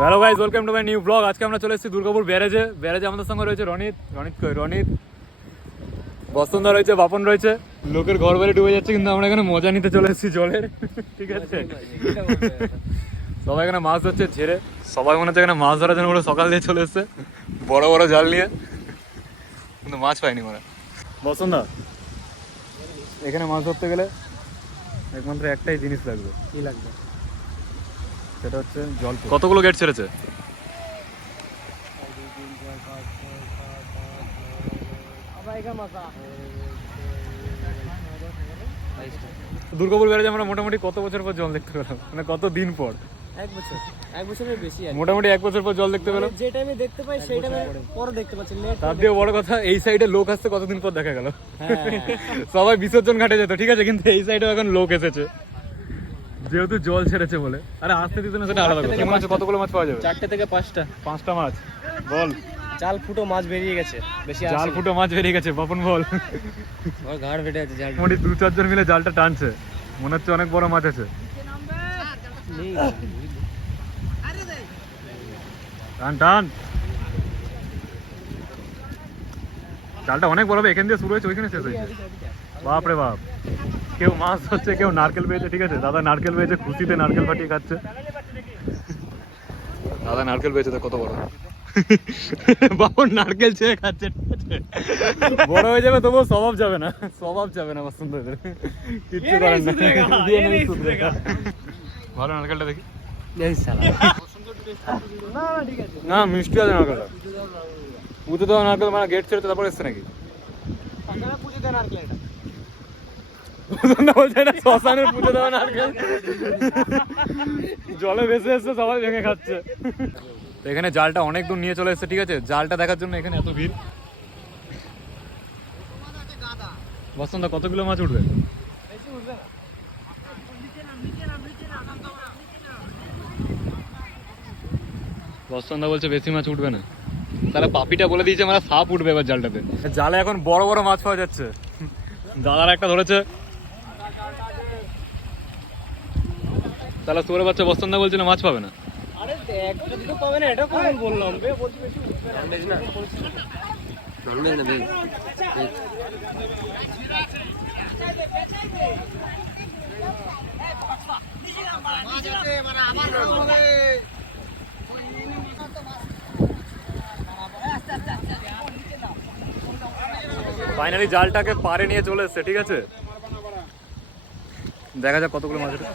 Hello guys, welcome to my new blog. আজকে আমরা চলে এসেছি দুর্গাপুর ব্যারেজে। আমাদের সঙ্গে রয়েছে রনিত, বসন্তদা রয়েছে, বাপন রয়েছে। লোকের ঘর বাড়ি ডুবে যাচ্ছে, কিন্তু আমরা এখানে মজা নিতে চলে এসেছি জলের। ঠিক আছে, সবাই এখানে মাছ ধরছে ছেড়ে। সবাই মনে হচ্ছে এখানে মাছ ধরার জন্য পুরো সকাল দিয়ে চলে এসছে বড় বড় জাল নিয়ে, কিন্তু মাছ পাইনি মনে। বসন্তদা, এখানে মাছ ধরতে গেলে একমাত্র একটাই জিনিস লাগবে। কি লাগবে? সেটা হচ্ছে জল। কতগুলো গেট ছেড়েছে? দুর্গাপুর ব্যারেজে আমরা মোটামুটি কত বছর পর জল দেখতে পেলাম, মানে কত দিন পর? এক বছরের বেশি। মোটামুটি 1 বছর পর জল দেখতে পেলাম। যে টাইমে দেখতে পাই সেই টাইমে পরে দেখতে পাচ্ছি। তার দিয়ে বড় কথা, এই সাইডে লোক আসছে কতদিন পর দেখা গেল। সবাই বিসর্জন ঘাটে যেত, ঠিক আছে, কিন্তু এই সাইডে এখন লোক এসেছে যেহেতু জল ছেড়েছে বলে। আরে আসতে দিত না, সেটা আলাদা কথা। কেমন আছে, কতগুলো মাছ পাওয়া যাবে? 4টে থেকে 5টা। 5টা মাছ বল। জাল ফুটো মাছ বেরিয়ে গেছে, বেশি আসেনি। জাল ফুটো মাছ বেরিয়ে গেছে, বাপন বল। ওর ঘাড় ফেটে আছে জাল। মোটামুটি 2-4 জন মিলে জালটা টানছে, মনে হচ্ছে অনেক বড় মাছ আছে। টান টান, জালটা অনেক বড় হবে। এখান দিয়ে শুরু হয়েছে, ওইখানে শেষ হয়েছে। বাপ রে বাপ, কেউ মাছ ধরছে, কেউ নারকেল পেয়েছে। ঠিক আছে, দাদা নারকেল পেয়েছে, খুশিতে নারকেল ফাটিয়ে খাচ্ছে। দাদা নারকেল পেয়েছে, তো কত বড়। বাবু নারকেল চেয়ে খাচ্ছে, ঠিক আছে। বড় হয়ে যাবে তবুও স্বভাব যাবে না, বসন্তদের কিচ্ছু করেন না। ভালো নারকেলটা দেখি। না মিষ্টি আছে নারকেলটা। পুজো দেওয়া নারকেল, মানে গেট ছেড়ে তারপর এসছে নাকি? শ্মশানের পুজো দেওয়া নারকেল জলে ভেসে এসছে, সবাই ভেঙে খাচ্ছে। তো এখানে জালটা অনেক দূর নিয়ে চলে এসছে, ঠিক আছে, জালটা দেখার জন্য এখানে এত ভিড়। বসন্ত, কত কিলো মাছ উঠবে? বসন্ত বলছে বেশি মাছ উঠবে না। তাহলে পাপিটা বলে দিয়েছে আমরা সাপ উঠবে এবার জালটাতে। জালে এখন বড় বড় মাছ পাওয়া যাচ্ছে। দাদার একটা ধরেছে। তাহলে তোর বাচ্চা বসন্ত বলছিল মাছ পাবে না। আরে একটা দুটো পাবে না, এটা কোন বললাম বে, বলছি বেশি উঠবে না। নন্দেজ না বেশ। ফাইনালি জালটাকে পারে নিয়ে চলে এসছে, ঠিক আছে, দেখা যাক কতগুলো মাছ এটা।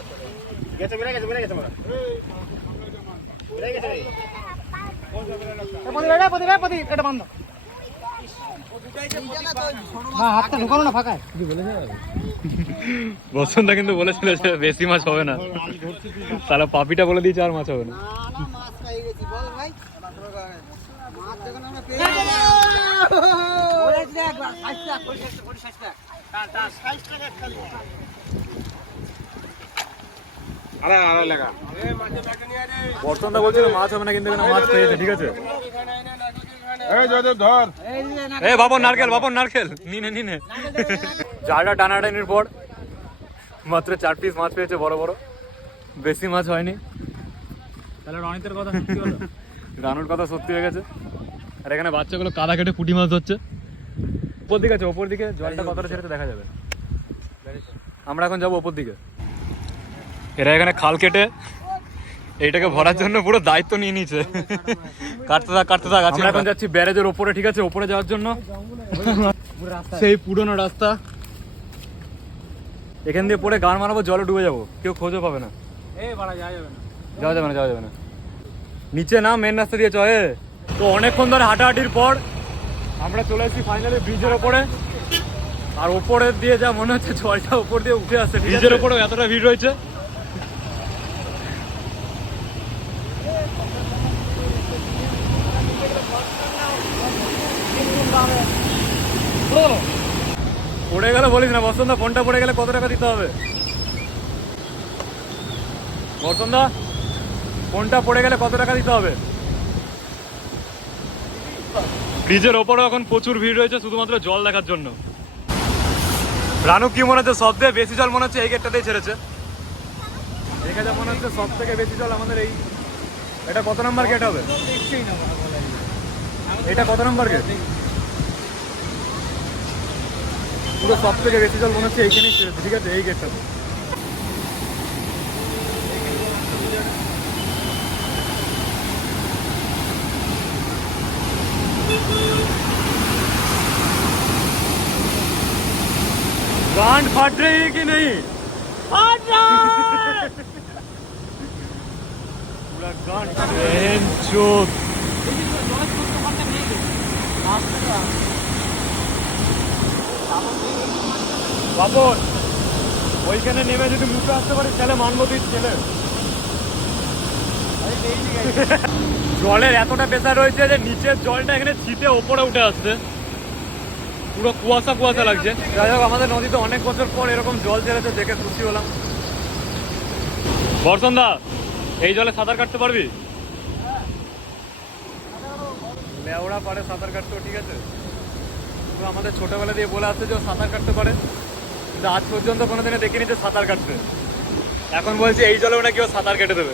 বসন্ত কিন্তু বলেছিল যে বেশি মাছ হবে না, তাহলে পাপিটা বলে দিয়েছে আর মাছ হবে না। বসন্ত বলছিল মাছ হবে না, কিন্তু এখানে মাছ পেয়েছে, ঠিক আছে। বাপন নারকেল নিনে। জালটা টানাটানির পর মাত্র 4 পিস মাছ পেয়েছে, বড় বড়, বেশি মাছ হয়নি। তাহলে রনিতের কথা সত্যি হলো, রানুর কথা সত্যি হয়ে গেছে। আর এখানে বাচ্চাগুলো কাদা কেটে পুঁটি মাছ ধরছে। উপর দিকে আছে, ওপর দিকে জলটা কতটা ছেড়েছে দেখা যাবে। আমরা এখন যাবো ওপর দিকে। এরা এখানে খাল কেটে এইটাকে ভরার জন্য পুরো দায়িত্ব নিয়ে নিয়েছে। কাটতে থাক। আমরা এখন যাচ্ছি ব্যারেজের ওপরে, ঠিক আছে, ওপরে যাওয়ার জন্য। সেই পুরনো রাস্তা, এখান দিয়ে পরে গান মারাবো, জলে ডুবে যাবো, কেউ খোঁজও পাবে না। যাওয়া যাবে না নিচে না, মেন রাস্তা দিয়ে চলে। তো অনেকক্ষণ ধরে হাঁটাহাঁটির পর আমরা চলে এসেছি ফাইনালি ব্রিজের ওপরে। আর ওপরের দিয়ে যা মনে হচ্ছে জলটা ওপর দিয়ে উঠে আসছে, ব্রিজের ওপরেও এতটা ভিড় রয়েছে। পড়ে গেলে বলিস না বসন্ত, ফোনটা পড়ে গেলে কত টাকা দিতে হবে? বসন্ত, ফোনটা পড়ে গেলে কত টাকা দিতে হবে? ব্রিজের ওপরে এখন প্রচুর ভিড় রয়েছে শুধুমাত্র জল দেখার জন্য। রানু কি মনে হচ্ছে সব থেকে বেশি জল মনে হচ্ছে এই গেটটাতেই ছেড়েছে। দেখে যা মনে হচ্ছে সব থেকে বেশি জল আমাদের এই এটা কত নাম্বার গেট হবে? দেখছেই না মনে বলা এটা কত নাম্বার গেট? পুরো সব থেকে বেশি জল মনে হচ্ছে এইখানেই ছেড়েছে, ঠিক আছে, এই গেটটা। गांड फट रही है कि नहीं? फट रहा पूरा गांड बहन चोद। বাবন ওইখানে নেমে যদি মুখে আসতে পারে তাহলে মানবো তুই ছেলে। জলের এতটা প্রেসার রয়েছে যে নিচের জলটা এখানে ছিটে ওপরে উঠে আসছে, পুরো কুয়াশা কুয়াশা লাগছে। যাই হোক, আমাদের নদীতে অনেক বছর পর এরকম জল ছেড়েছে, দেখে খুশি হলাম। বর্ষণ দা, এই জলে সাঁতার কাটতে পারবি? লেওড়া পারে সাঁতার কাটতেও, ঠিক আছে। তো আমাদের ছোটবেলা দিয়ে বলে আসছে যে ও সাঁতার কাটতে পারে, কিন্তু আজ পর্যন্ত কোনোদিনে দেখিনি যে সাঁতার কাটতে। এখন বলছে এই জলেও নাকি ও সাঁতার কেটে দেবে।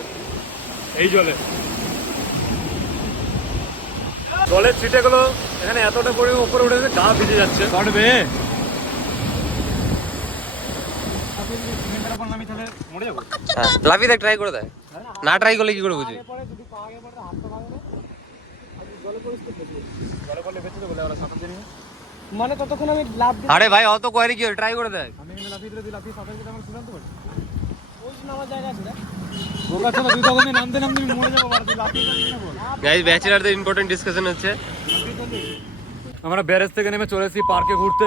এই জলে জলের ছিটেগুলো এখানে এতটা পরিমাণ উপরে উঠেছে, গা ভিজে যাচ্ছে। কাটবে আমি তাহলে মরে যাবো। লাফি দেখ, ট্রাই করে দেয়। না ট্রাই করলে কি করে বুঝবি? মানে ততক্ষণ আমি লাভ আরে ভাই অত কোয়ারি কি ট্রাই করে দেখ। আমি কিন্তু লাফিয়ে দিলে লাফিয়ে সাঁতার কেটে আমার চূড়ান্ত পারি। ওই জন্য আমার জায়গা আছে না বোকা ছোট, তুই তখন নামতে নামতে আমি মরে যাবো। তুই লাফিয়ে যাবি না বল। গাইস ব্যাচেলারদের ইম্পর্টেন্ট ডিসকাশন হচ্ছে। আমরা ব্যারেজ থেকে নেমে চলেছি পার্কে ঘুরতে।